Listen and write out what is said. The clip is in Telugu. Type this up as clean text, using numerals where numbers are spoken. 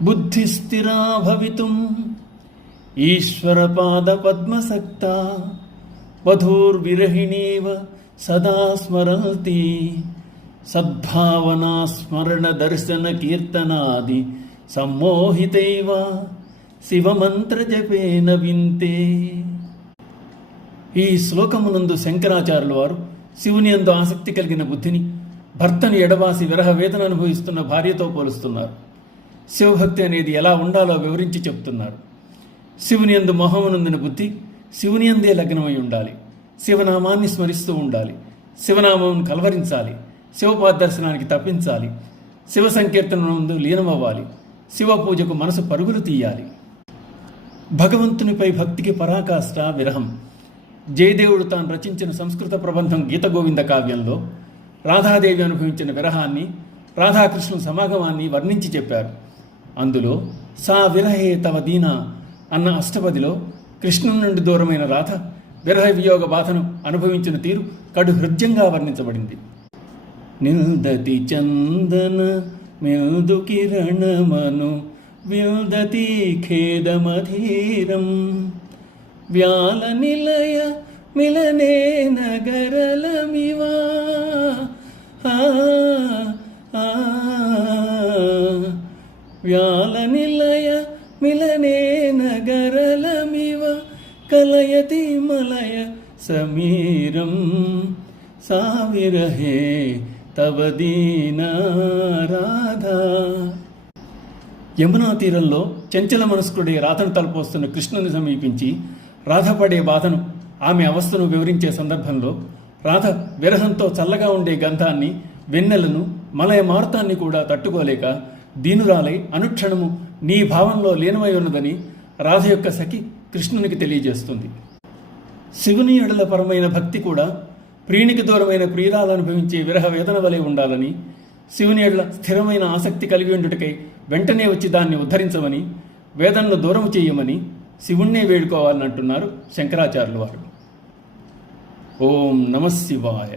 బుద్ధిస్థిరా భవితుం ఈశ్వరపాదపద్మసక్తా వధూర్విరహిణీవ సదా స్మరతి సద్భావనా స్మరణ దర్శన కీర్తనాది సమ్మోహితైవ శివమంత్రజపేన వింతే. ఈ శ్లోకమునందు శంకరాచార్యుల వారు శివుని యందు ఆసక్తి కలిగిన బుద్ధిని భర్తను ఎడబాసి విరహ వేదన అనుభవిస్తున్న భార్యతో పోలుస్తున్నారు. శివభక్తి అనేది ఎలా ఉండాలో వివరించి చెప్తున్నారు. శివుని యందు మోహమునందిన బుద్ధి శివుని యందే లగ్నమై ఉండాలి. శివనామాన్ని స్మరిస్తూ ఉండాలి. శివనామం కలవరించాలి. శివపాద దర్శనానికి తప్పించాలి. శివ సంకీర్తనందు లీనమవ్వాలి. శివ పూజకు మనసు పరుగులు తీయాలి. భగవంతునిపై భక్తికి పరాకాష్ట విరహం. జయదేవుడు తాను రచించిన సంస్కృత ప్రబంధం గీతగోవింద కావ్యంలో రాధాదేవి అనుభవించిన విరహాన్ని, రాధాకృష్ణుల సమాగమాన్ని వర్ణించి చెప్పారు. అందులో సా విరహే తవ దీనా అన్న అష్టపదిలో కృష్ణుని నుండి దూరమైన రాధ విరహ వియోగ బాధను అనుభవించిన తీరు కడు హృద్యంగా వర్ణించబడింది. నిల్దతి చందన మిల్దు కిరణమను విల్దతి ఖేదమధీరం వ్యాల నిలయ మిలనే నగరలమివా వ్యాల నిలయ మిలనే నగరలమివ కలయతి మలయ సమీరం సావిరహే తవ దీనా రాధా. యమునా తీరంలో చంచల మనస్కుడే రాధను తలపోస్తున్న కృష్ణుని సమీపించి రాధ పడే బాధను, ఆమె అవస్థను వివరించే సందర్భంలో రాధ విరహంతో చల్లగా ఉండే గంధాన్ని, వెన్నెలను, మలయ మారుతాన్ని కూడా తట్టుకోలేక దీనురాలై అనుక్షణము నీ భావంలో లీనమై ఉన్నదని రాధ యొక్క సఖి కృష్ణునికి తెలియజేస్తుంది. శివుని ఎడల పరమైన భక్తి కూడా ప్రియునికి దూరమైన ప్రియురాలు అనుభవించే విరహ వేదన వలె ఉండాలని, శివుని ఎడల స్థిరమైన ఆసక్తి కలిగి ఉండుటకై వెంటనే వచ్చి దాన్ని ఉద్ధరించమని, వేదనను దూరం చేయమని శివుణ్ణే వేడుకోవాలని అంటున్నారు శంకరాచార్యుల వారు. ఓం నమః శివాయ.